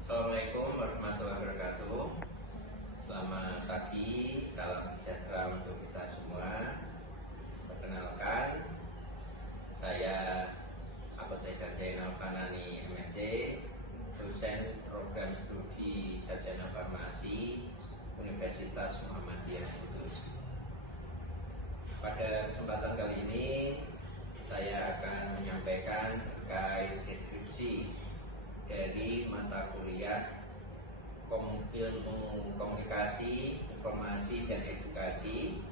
Assalamualaikum warahmatullahi wabarakatuh. Selamat pagi, salam sejahtera untuk kita semua. Perkenalkan, saya Apoteker Zainal Fanani MSc, dosen program studi sarjana farmasi Universitas Muhammadiyah Kudus. Pada kesempatan kali ini, saya akan menyampaikan terkait deskripsi dari mata kuliah ilmu komunikasi, informasi, dan edukasi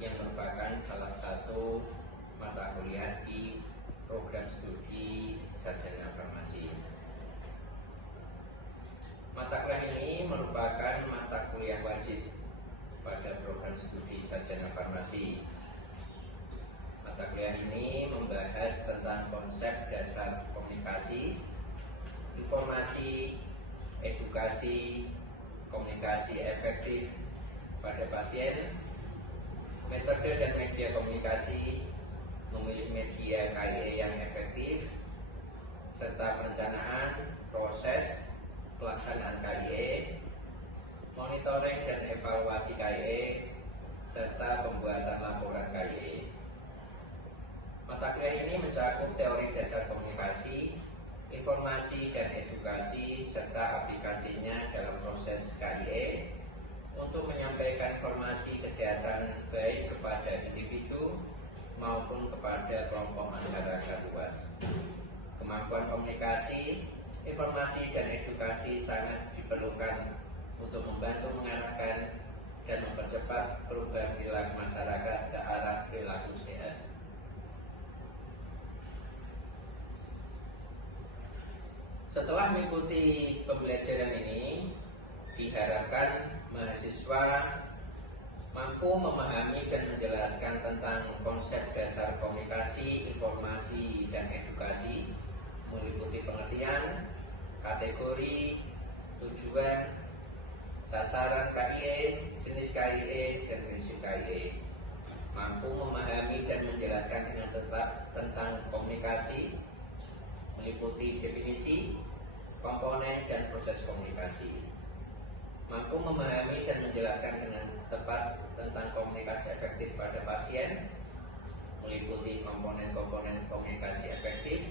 yang merupakan salah satu mata kuliah di program studi sarjana farmasi. Mata kuliah ini merupakan mata kuliah wajib pada program studi sarjana farmasi. Mata kuliah ini membahas tentang konsep dasar komunikasi, informasi, edukasi, komunikasi efektif pada pasien, metode dan media komunikasi, memilih media KIE yang efektif, serta perencanaan, proses, pelaksanaan KIE, monitoring dan evaluasi KIE, serta pembuatan laporan KIE. Mata kuliah ini mencakup teori dasar komunikasi, informasi dan edukasi, serta aplikasinya dalam proses KIE untuk menyampaikan informasi kesehatan baik kepada individu maupun kepada kelompok masyarakat luas. Kemampuan komunikasi, informasi dan edukasi sangat diperlukan untuk membantu mengarahkan dan mempercepat perubahan perilaku masyarakat ke arah perilaku sehat. Setelah mengikuti pembelajaran ini, diharapkan mahasiswa mampu memahami dan menjelaskan tentang konsep dasar komunikasi, informasi, dan edukasi, meliputi pengertian, kategori, tujuan, sasaran KIE, jenis KIE, dan prinsip KIE. Mampu memahami dan menjelaskan dengan tepat tentang komunikasi, meliputi definisi, komponen, dan proses komunikasi. Mampu memahami dan menjelaskan dengan tepat tentang komunikasi efektif pada pasien, meliputi komponen-komponen komunikasi efektif,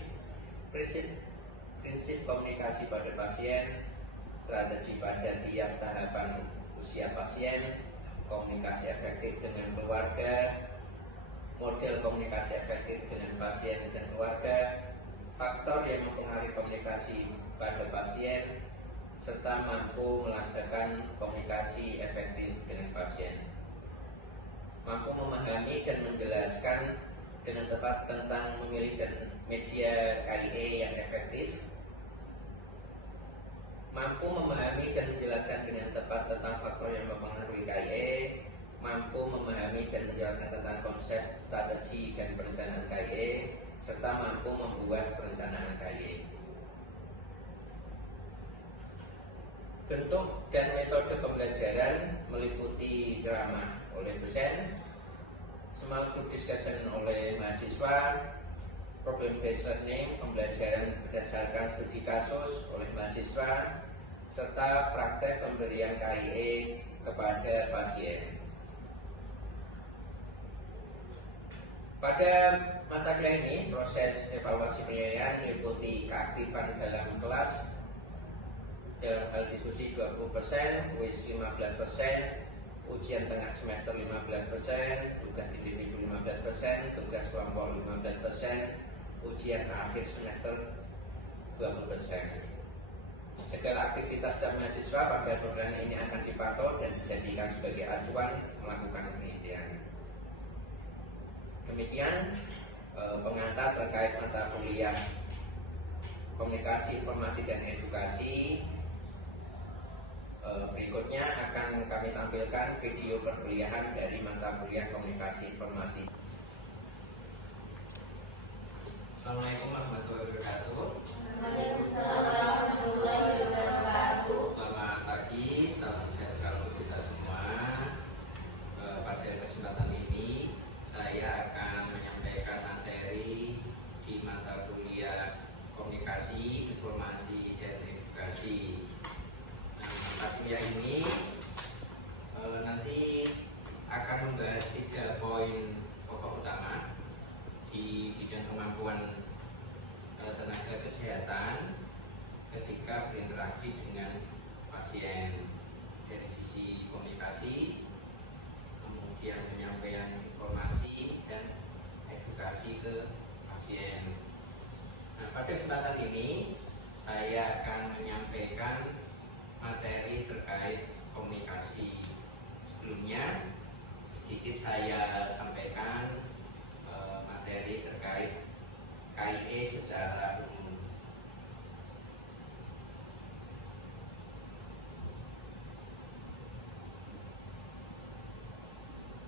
prinsip komunikasi pada pasien, strategi pada tiap tahapan usia pasien, komunikasi efektif dengan keluarga, model komunikasi efektif dengan pasien dan keluarga, faktor yang mempengaruhi komunikasi pada pasien, serta mampu melaksanakan komunikasi efektif dengan pasien. Mampu memahami dan menjelaskan dengan tepat tentang memilih dan media KIE yang efektif. Mampu memahami dan menjelaskan dengan tepat tentang faktor yang mempengaruhi KIE. Mampu memahami dan menjelaskan tentang konsep, strategi, dan perencanaan KIE, serta mampu membuat perencanaan KIE. Bentuk dan metode pembelajaran meliputi ceramah oleh dosen, small group discussion oleh mahasiswa, problem based learning, pembelajaran berdasarkan studi kasus oleh mahasiswa, serta praktek pemberian KIE kepada pasien. Pada mata kuliah ini, proses evaluasi penilaian meliputi keaktifan dalam kelas, dalam hal diskusi 20%, kuis 15%, ujian tengah semester 15%, tugas individu 15%, tugas kelompok 15%, ujian akhir semester 20%. Segala aktivitas dan mahasiswa pada program ini akan dipantau dan dijadikan sebagai acuan melakukan penelitian. Demikian pengantar terkait mata kuliah komunikasi, informasi, dan edukasi. Berikutnya akan kami tampilkan video perkuliahan dari mata kuliah komunikasi informasi. Assalamualaikum warahmatullahi wabarakatuh. Waalaikumsalam. kesehatan ketika berinteraksi dengan pasien, dari sisi komunikasi, kemudian penyampaian informasi dan edukasi ke pasien. Nah, pada kesempatan ini saya akan menyampaikan materi terkait komunikasi. Sebelumnya sedikit saya sampaikan materi terkait KIE secara umum.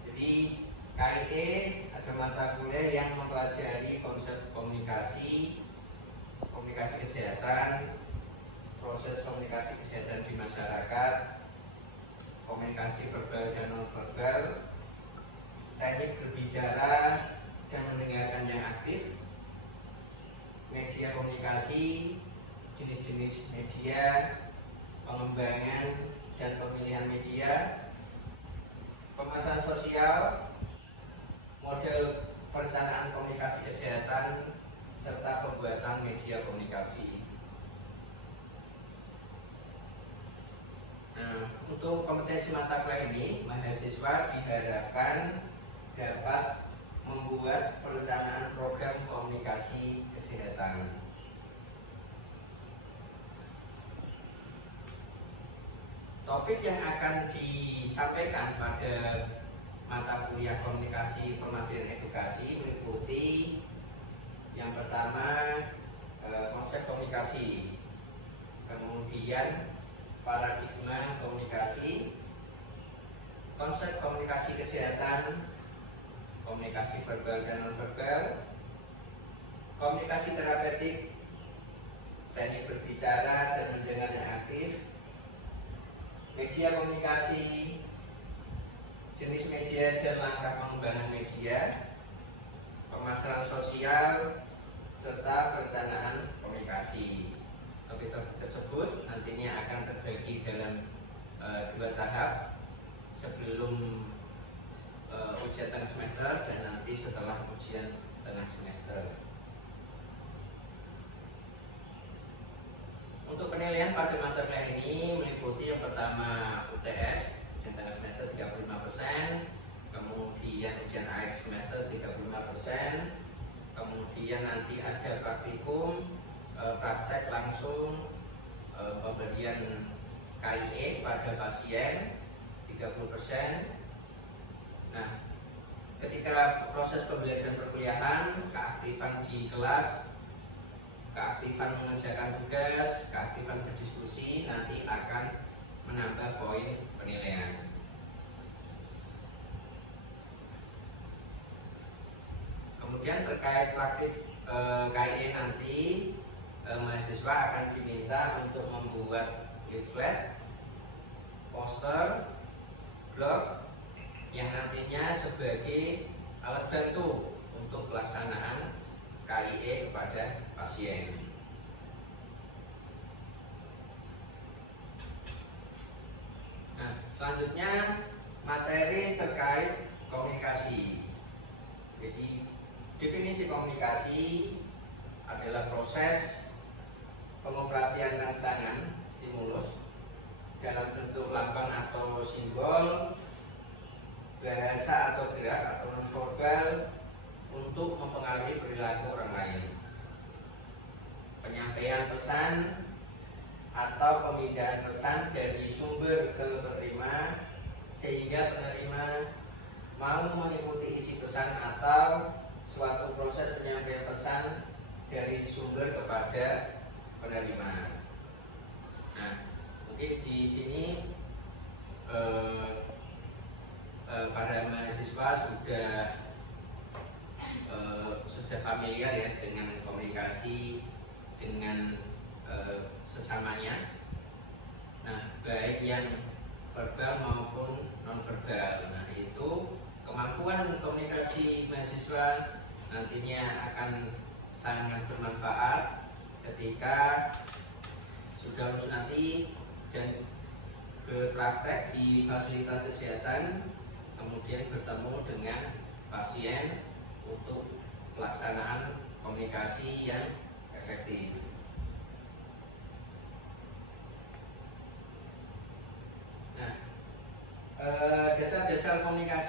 Jadi KIE ada mata kuliah yang mempelajari konsep komunikasi, komunikasi kesehatan, proses komunikasi kesehatan di masyarakat, komunikasi verbal dan non-verbal, teknik berbicara dan mendengarkan yang aktif, media komunikasi, jenis-jenis media, pengembangan dan pemilihan media, pemasaran sosial, model perencanaan komunikasi kesehatan, serta pembuatan media komunikasi. Nah, untuk kompetensi mata kuliah ini, mahasiswa diharapkan dapat membuat perencanaan program komunikasi kesehatan. Topik yang akan disampaikan pada mata kuliah komunikasi, informasi, dan edukasi meliputi yang pertama konsep komunikasi, kemudian paradigma komunikasi, konsep komunikasi kesehatan, komunikasi verbal dan non-verbal, komunikasi terapeutik, teknik berbicara dan mendengar yang aktif, media komunikasi, jenis media dan langkah pengembangan media, pemasaran sosial, serta perencanaan komunikasi. Topik-topik tersebut nantinya akan terbagi dalam 2 tahap, sebelum ujian tengah semester dan nanti setelah ujian tengah semester. Untuk penilaian pada mata kuliah ini meliputi yang pertama UTS ujian tengah semester 35%, kemudian ujian akhir semester 35%, kemudian nanti ada praktikum, praktek langsung, pemberian KIE pada pasien 30%. Nah, ketika proses pembelajaran perkuliahan, keaktifan di kelas, keaktifan mengerjakan tugas, keaktifan berdiskusi nanti akan menambah poin penilaian. Kemudian terkait praktik KIE nanti, mahasiswa akan diminta untuk membuat leaflet, poster, blog yang nantinya sebagai alat bantu untuk pelaksanaan KIE kepada pasien. Nah, selanjutnya materi terkait komunikasi. Jadi definisi komunikasi adalah proses pengoperasian rangsangan stimulus dalam bentuk lambang atau simbol, bahasa atau gerak atau non-verbal untuk mempengaruhi perilaku orang lain. Penyampaian pesan atau pemindahan pesan dari sumber ke penerima sehingga penerima mau mengikuti isi pesan, atau suatu proses penyampaian pesan dari sumber kepada penerima. Nah, mungkin di sini para mahasiswa sudah familiar ya dengan komunikasi dengan sesamanya. Nah, baik yang verbal maupun non-verbal. Nah, itu kemampuan komunikasi mahasiswa nantinya akan sangat bermanfaat ketika sudah lulus nanti dan berpraktek di fasilitas kesehatan, kemudian bertemu dengan pasien untuk pelaksanaan komunikasi yang efektif.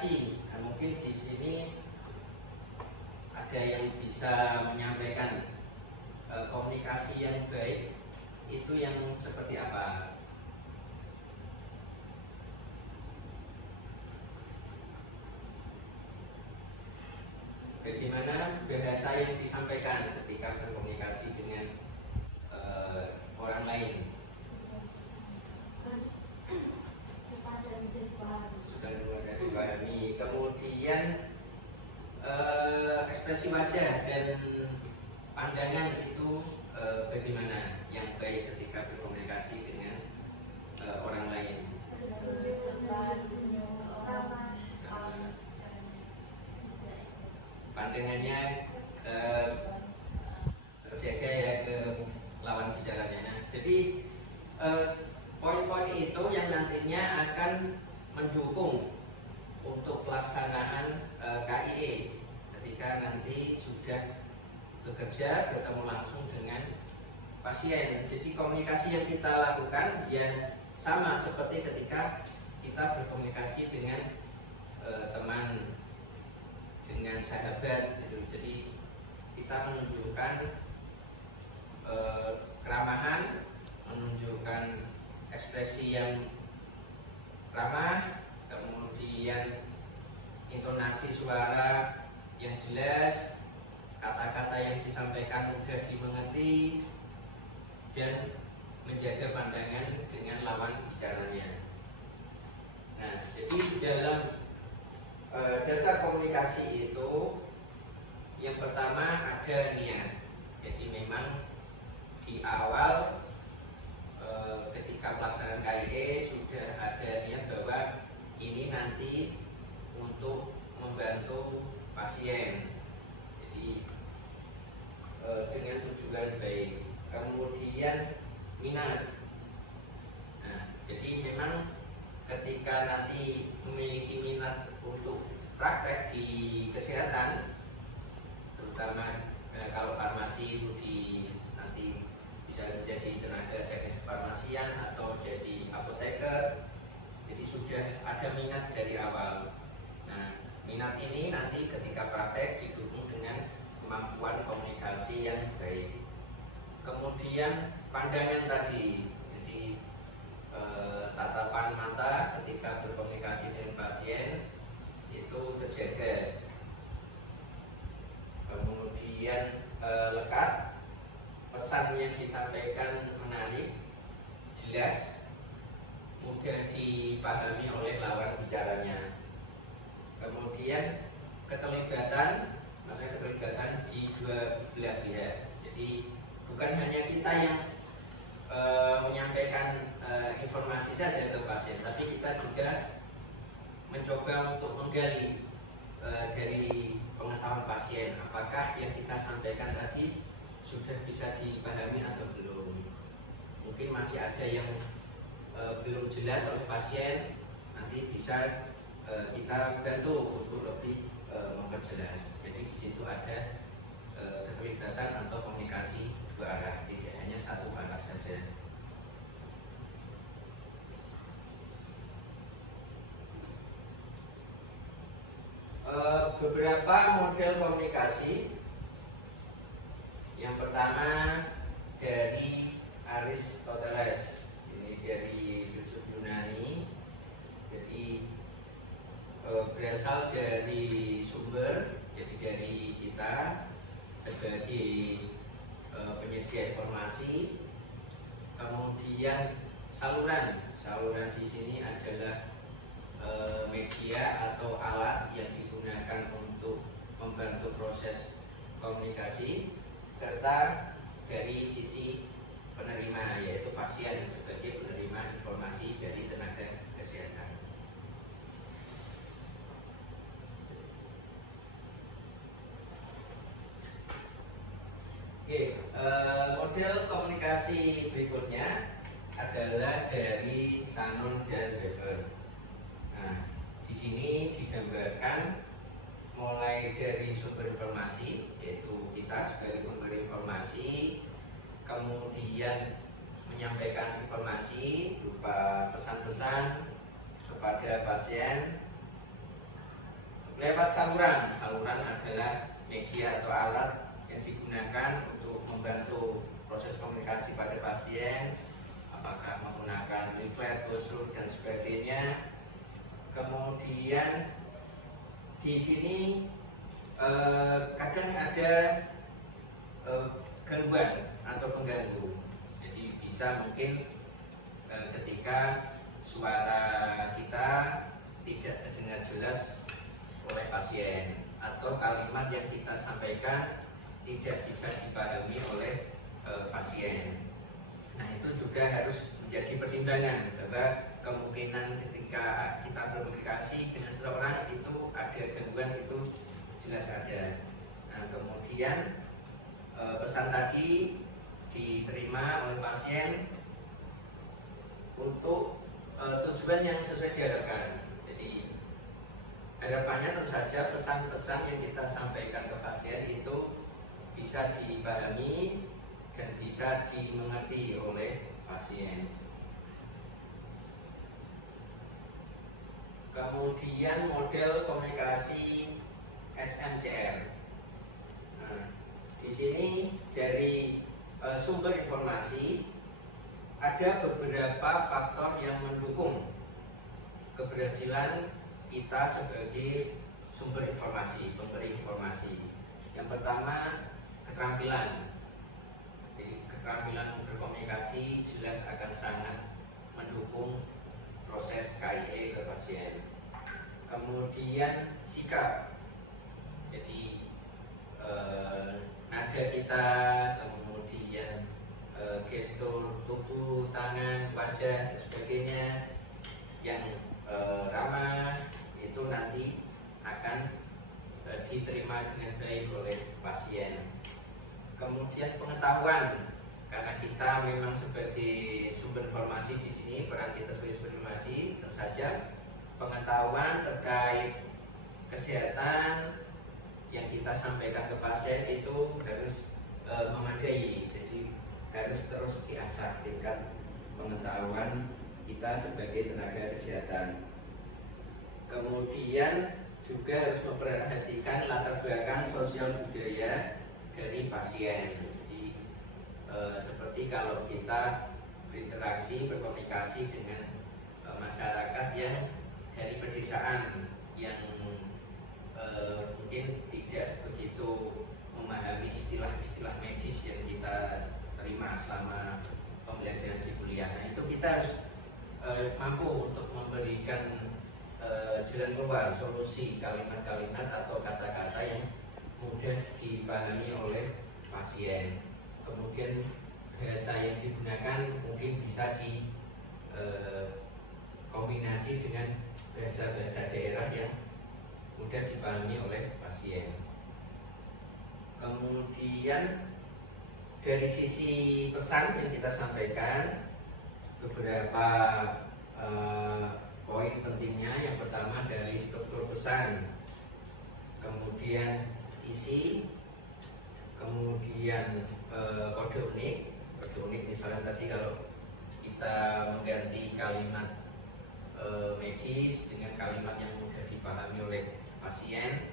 komunikasi. Nah, mungkin di sini ada yang bisa menyampaikan komunikasi yang baik itu yang seperti apa? Bagaimana bahasa yang disampaikan ketika berkomunikasi dengan orang lain? Sudah mudah dipahami. Kemudian ekspresi wajah dan pandangan itu bagaimana yang baik ketika berkomunikasi dengan orang lain? Pandangannya terjaga ya ke lawan bicaranya. Nah, jadi poin-poin itu yang nantinya akan mendukung untuk pelaksanaan KIE ketika nanti sudah bekerja bertemu langsung dengan pasien. Jadi komunikasi yang kita lakukan ya sama seperti ketika kita berkomunikasi dengan teman, dengan sahabat gitu. Jadi kita menunjukkan keramahan, menunjukkan ekspresi yang ramah, kemudian intonasi suara yang jelas, kata-kata yang disampaikan mudah dimengerti, dan menjaga pandangan dengan lawan bicaranya. Nah, jadi dalam dasar komunikasi itu yang pertama ada niat. Jadi memang di awal ketika pelaksanaan KIE sudah ada niat bahwa ini nanti untuk membantu pasien. Jadi dengan tujuan baik. Kemudian minat. Nah, jadi memang ketika nanti memiliki minat untuk praktek di kesehatan, terutama kalau farmasi itu nanti bisa menjadi tenaga teknis farmasian atau jadi apoteker, jadi sudah ada minat dari awal. Nah, minat ini nanti ketika praktek didukung dengan kemampuan komunikasi yang baik. Kemudian pandangan tadi, jadi tatapan mata ketika berkomunikasi dengan pasien itu terjaga. Kemudian lekat, pesan yang disampaikan menarik, jelas, mudah dipahami oleh lawan bicaranya. Kemudian keterlibatan, maksudnya keterlibatan di dua belah pihak. Jadi bukan hanya kita yang menyampaikan informasi saja ke pasien, tapi kita juga mencoba untuk menggali dari pengetahuan pasien, apakah yang kita sampaikan tadi sudah bisa dipahami atau belum. Mungkin masih ada yang belum jelas oleh pasien, nanti bisa kita bantu untuk lebih memperjelas. Jadi di situ ada keterlibatan atau komunikasi dua arah, tidak hanya satu arah saja. Beberapa model komunikasi. Yang pertama dari Aristoteles, ini dari filsuf Yunani. Jadi berasal dari sumber, jadi dari kita sebagai penyedia informasi. Kemudian saluran di sini adalah media atau alat yang digunakan untuk membantu proses komunikasi, serta dari sisi penerima, yaitu pasien sebagai penerima informasi dari tenaga kesehatan. Oke, model komunikasi berikutnya adalah dari Shannon dan Weber. Nah, di sini digambarkan mulai dari sumber informasi, yaitu kita sebagai pemberi informasi, kemudian menyampaikan informasi berupa pesan-pesan kepada pasien, lewat saluran. Saluran adalah media atau alat yang digunakan untuk membantu proses komunikasi pada pasien, apakah menggunakan leaflet, brosur dan sebagainya. Kemudian di sini kadang ada gangguan atau pengganggu. Jadi bisa mungkin ketika suara kita tidak terdengar jelas oleh pasien, atau kalimat yang kita sampaikan tidak bisa dipahami oleh pasien. Nah, itu juga harus menjadi pertimbangan bahwa kemungkinan ketika kita berkomunikasi dengan seseorang itu ada gangguan, itu jelas ada. Nah, kemudian pesan tadi diterima oleh pasien untuk tujuan yang sesuai diharapkan. Jadi harapannya tentu saja pesan-pesan yang kita sampaikan ke pasien itu bisa dipahami dan bisa dimengerti oleh pasien. Kemudian model komunikasi SMCR. Nah, di sini dari sumber informasi ada beberapa faktor yang mendukung keberhasilan kita sebagai sumber informasi, pemberi informasi. Yang pertama, keterampilan. Jadi keterampilan berkomunikasi jelas akan sangat mendukung proses KIE ke pasien. Kemudian sikap. Jadi nada kita, kemudian gestur tubuh, tangan, wajah dan sebagainya yang ramah itu nanti akan diterima dengan baik oleh pasien. Kemudian pengetahuan, karena kita memang sebagai sumber informasi di sini, peran kita sebagai sumber informasi, tentu saja pengetahuan terkait kesehatan yang kita sampaikan ke pasien itu harus memadai. Jadi harus terus diasah tingkat pengetahuan kita sebagai tenaga kesehatan. Kemudian juga harus memperhatikan latar belakang sosial budaya dari pasien. Jadi seperti kalau kita berinteraksi, berkomunikasi dengan masyarakat yang dari pedesaan yang mungkin tidak begitu memahami istilah-istilah medis yang kita terima selama pembelajaran di kuliah. Nah, itu kita harus mampu untuk memberikan jalan keluar, solusi, kalimat-kalimat atau kata-kata yang mudah dipahami oleh pasien. Kemudian bahasa yang digunakan mungkin bisa dikombinasi dengan bahasa-bahasa daerah yang mudah dipahami oleh pasien. Kemudian dari sisi pesan yang kita sampaikan, beberapa poin pentingnya. Yang pertama dari struktur pesan, kemudian isi, kemudian kode unik. Kode unik misalnya tadi kalau kita mengganti kalimat medis dengan kalimat yang mudah dipahami oleh pasien.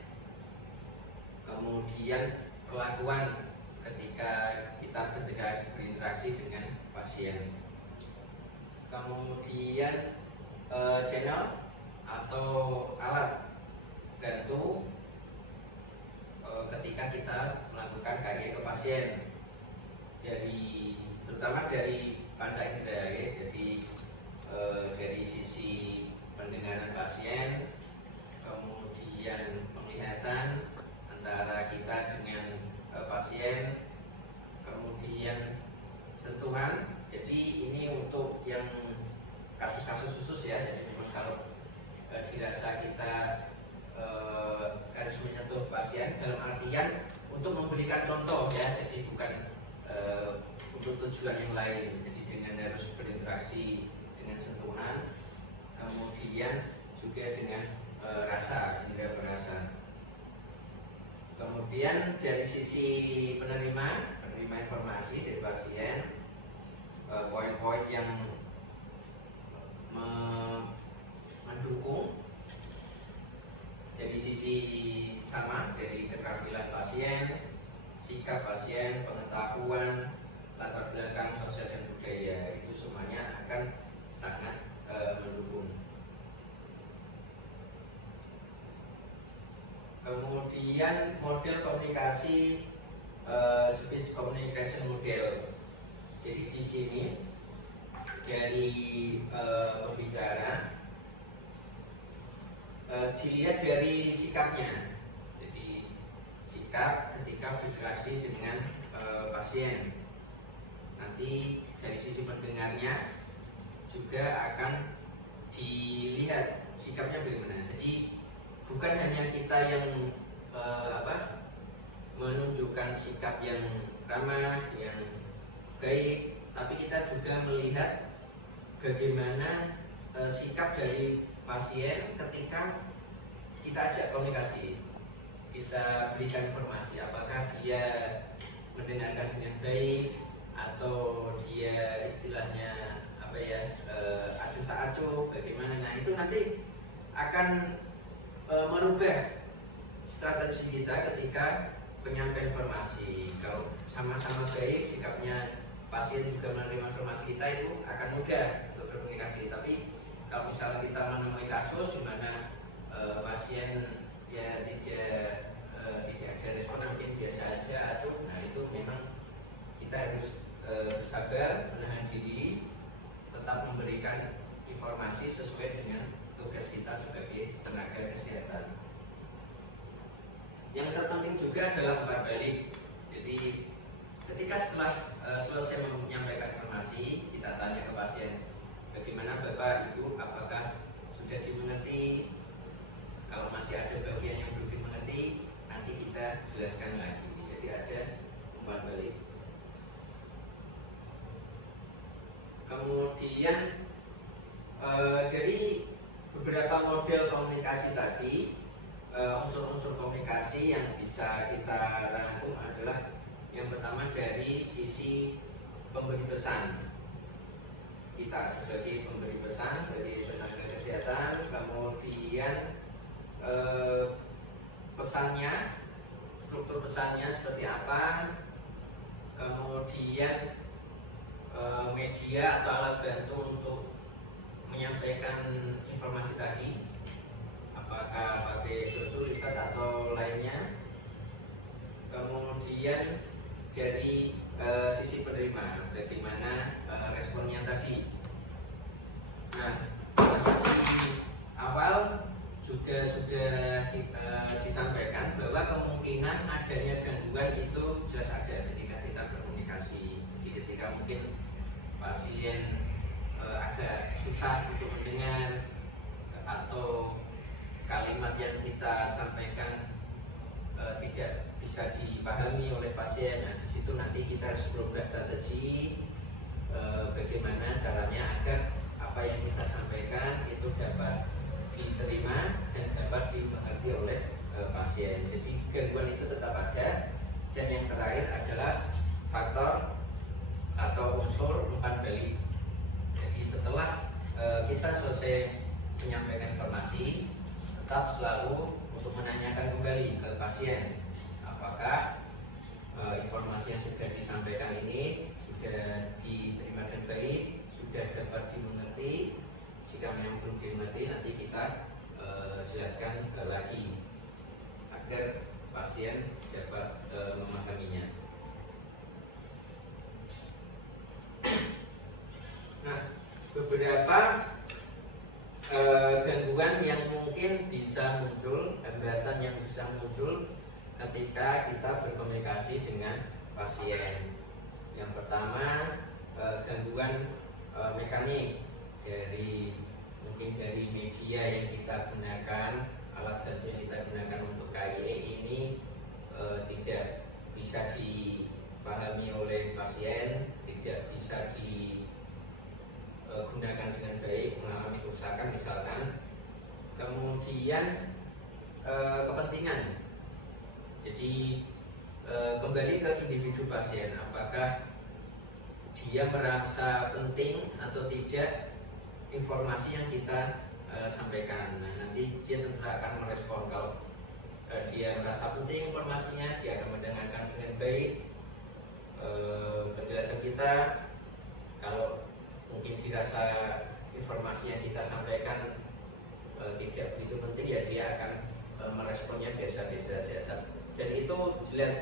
Kemudian perlakuan ketika kita berinteraksi dengan pasien. Kemudian channel atau alat bantu ketika kita melakukan KIE ke pasien, terutama dari panca indera, ya. Jadi dari sisi pendengaran pasien, kemudian penglihatan antara kita dengan pasien, kemudian sentuhan. Jadi ini untuk yang kasus-kasus khusus, ya. Jadi memang kalau dirasa kita harus menyentuh pasien dalam artian untuk memberikan contoh, ya. Jadi bukan untuk tujuan yang lain. Jadi dengan harus berinteraksi dengan sentuhan, kemudian juga dengan rasa, indera perasa. Kemudian dari sisi penerima informasi dari pasien, poin-poin yang mendukung dari sisi sama, dari keterampilan pasien, sikap pasien, pengetahuan, latar belakang sosial dan budaya, itu semuanya akan sangat mendukung. Kemudian model komunikasi, speech communication model. Jadi di sini dari pembicara dilihat dari sikapnya. Jadi sikap ketika berinteraksi dengan pasien. Nanti dari sisi pendengarnya juga akan dilihat sikapnya bagaimana. Jadi bukan hanya kita yang menunjukkan sikap yang ramah, yang baik, tapi kita juga melihat bagaimana sikap dari pasien ketika kita ajak komunikasi, kita berikan informasi, apakah dia mendengarkan dengan baik atau dia istilahnya acuh tak acuh, bagaimana. Nah, itu nanti akan merubah strategi kita ketika penyampaian informasi. Kalau sama-sama baik sikapnya, pasien juga menerima informasi kita, itu akan mudah untuk berkomunikasi. Tapi kalau misalnya kita menemui kasus di mana pasien ya tidak ada respon, mungkin biasa aja acuh, nah itu memang kita harus bersabar, menahan diri, tetap memberikan informasi sesuai dengan tugas kita sebagai tenaga kesehatan. Yang terpenting juga adalah umpan balik. Jadi ketika setelah selesai menyampaikan informasi, kita tanya ke pasien, bagaimana Bapak Ibu, apakah sudah dimengerti? Kalau masih ada bagian yang belum dimengerti, nanti kita jelaskan lagi. Jadi ada umpan balik. Kemudian dari beberapa model komunikasi tadi, unsur-unsur komunikasi yang bisa kita rangkum adalah yang pertama dari sisi pemberi pesan. Kita sebagai pemberi pesan dari tenaga kesehatan, kemudian pesannya, struktur pesannya seperti apa, kemudian media atau alat bantu untuk menyampaikan informasi tadi, apakah pakai brosur, lipat atau lainnya. Kemudian dari sisi penerima, bagaimana responnya tadi. Nah, di awal juga sudah kita disampaikan bahwa kemungkinan adanya gangguan itu jelas ada ketika kita berkomunikasi. Jadi ketika mungkin pasien agak susah untuk mendengar atau kalimat yang kita sampaikan tidak bisa dipahami oleh pasien. Nah, di situ nanti kita harus berubah strategi bagaimana caranya agar apa yang kita sampaikan itu dapat diterima dan dapat dimengerti oleh pasien. Jadi gangguan itu tetap ada. Dan yang terakhir adalah faktor atau unsur umpan balik. Jadi setelah kita selesai menyampaikan informasi, tetap selalu untuk menanyakan kembali ke pasien apakah informasi yang sudah disampaikan ini sudah diterima dengan baik, sudah dapat dimengerti. Jika memang belum dimengerti, nanti kita jelaskan lagi agar pasien dapat memahaminya. Nah, beberapa gangguan yang mungkin bisa muncul, hambatan yang bisa muncul ketika kita berkomunikasi dengan pasien. Yang pertama, gangguan mekanik mungkin dari media yang kita gunakan, alat bantu yang kita gunakan untuk KIE ini tidak bisa dipahami oleh pasien, tidak bisa digunakan dengan baik, mengalami kerusakan misalkan. Kemudian kepentingan. Jadi kembali ke individu pasien, apakah dia merasa penting atau tidak informasi yang kita sampaikan. Nah, nanti dia tentu akan merespon. Kalau dia merasa penting informasinya, dia akan mendengarkan dengan baik penjelasan kita. Kalau mungkin dirasa informasi yang kita sampaikan tidak begitu penting, ya dia akan meresponnya biasa-biasa saja. Dan itu jelas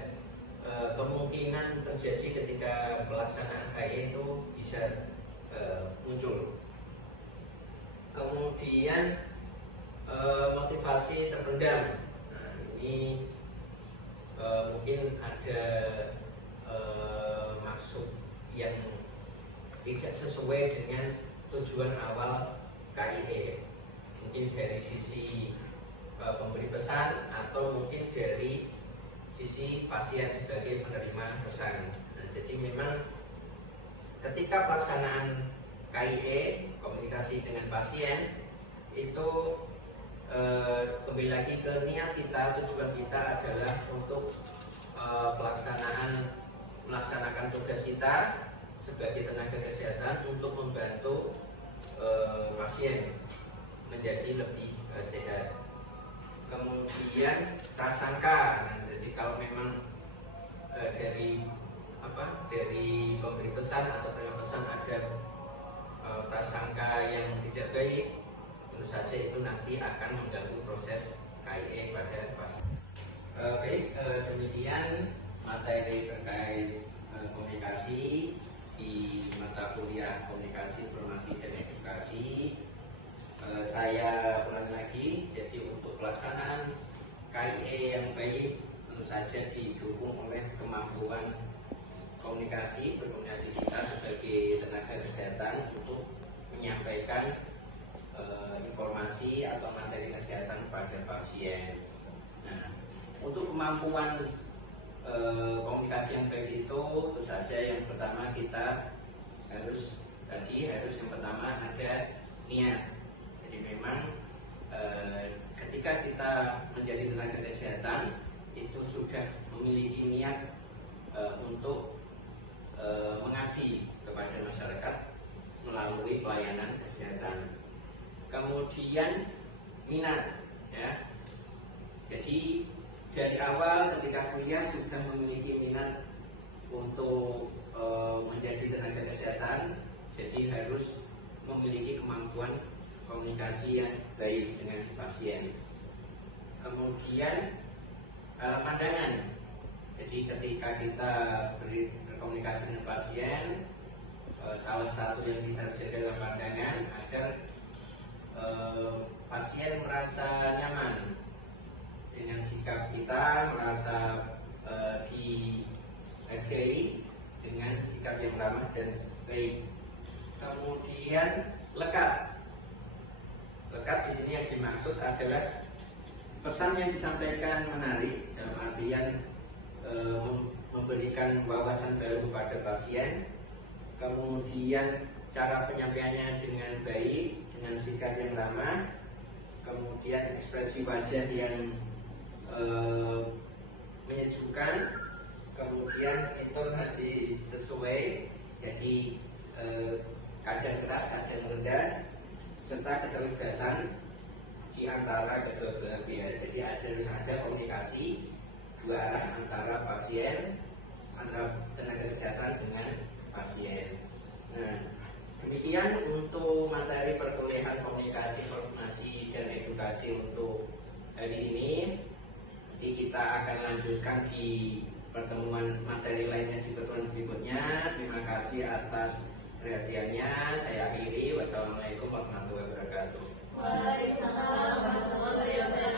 kemungkinan terjadi ketika pelaksanaan KIE itu bisa muncul. Kemudian motivasi terpendam. Nah, ini mungkin ada maksud yang tidak sesuai dengan tujuan awal KIE. Mungkin dari sisi pemberi pesan atau mungkin dari sisi pasien sebagai penerima pesan. Nah, jadi memang ketika pelaksanaan KIE, komunikasi dengan pasien, itu kembali lagi ke niat kita, tujuan kita adalah untuk melaksanakan tugas kita sebagai tenaga kesehatan untuk membantu pasien menjadi lebih sehat. Kemudian prasangka. Nah, jadi kalau memang dari pemberi pesan atau penerima pesan ada prasangka yang tidak baik, tentu saja itu nanti akan mengganggu proses KIE pada pasien. Baik, demikian materi terkait komunikasi di mata kuliah komunikasi, informasi dan edukasi. Saya ulang lagi, jadi untuk pelaksanaan KIE yang baik tentu saja didukung oleh kemampuan berkomunikasi kita sebagai tenaga kesehatan untuk menyampaikan informasi atau materi kesehatan pada pasien. Nah, untuk kemampuan komunikasi yang baik itu tentu saja yang pertama kita harus yang pertama ada niat. Jadi memang ketika kita menjadi tenaga kesehatan itu sudah memiliki niat untuk mengabdi kepada masyarakat melalui pelayanan kesehatan. Kemudian minat, ya. Jadi dari awal ketika kuliah sudah memiliki minat untuk menjadi tenaga kesehatan, jadi harus memiliki kemampuan komunikasi yang baik dengan pasien. Kemudian pandangan. Jadi ketika kita berkomunikasi dengan pasien, salah satu yang kita bisa dalam pandangan agar pasien merasa nyaman dengan sikap kita, merasa dihargai dengan sikap yang ramah dan baik. Kemudian lekat di sini yang dimaksud adalah pesan yang disampaikan menarik, dalam artian memberikan wawasan baru kepada pasien. Kemudian cara penyampaiannya dengan baik, dengan sikap yang ramah. Kemudian ekspresi wajah yang menyejukkan. Kemudian intonasi sesuai, jadi kadang keras, kadang rendah, serta keterlibatan di antara kedua belah pihak. Jadi harus ada komunikasi dua arah antara pasien, antara tenaga kesehatan dengan pasien. Nah, demikian untuk materi perkuliahan komunikasi, informasi dan edukasi untuk hari ini. Nanti kita akan lanjutkan di pertemuan materi lainnya di pertemuan berikutnya. Terima kasih atas perhatiannya. Saya akhiri. Wassalamualaikum warahmatullahi wabarakatuh. Waalaikumsalam warahmatullahi wabarakatuh.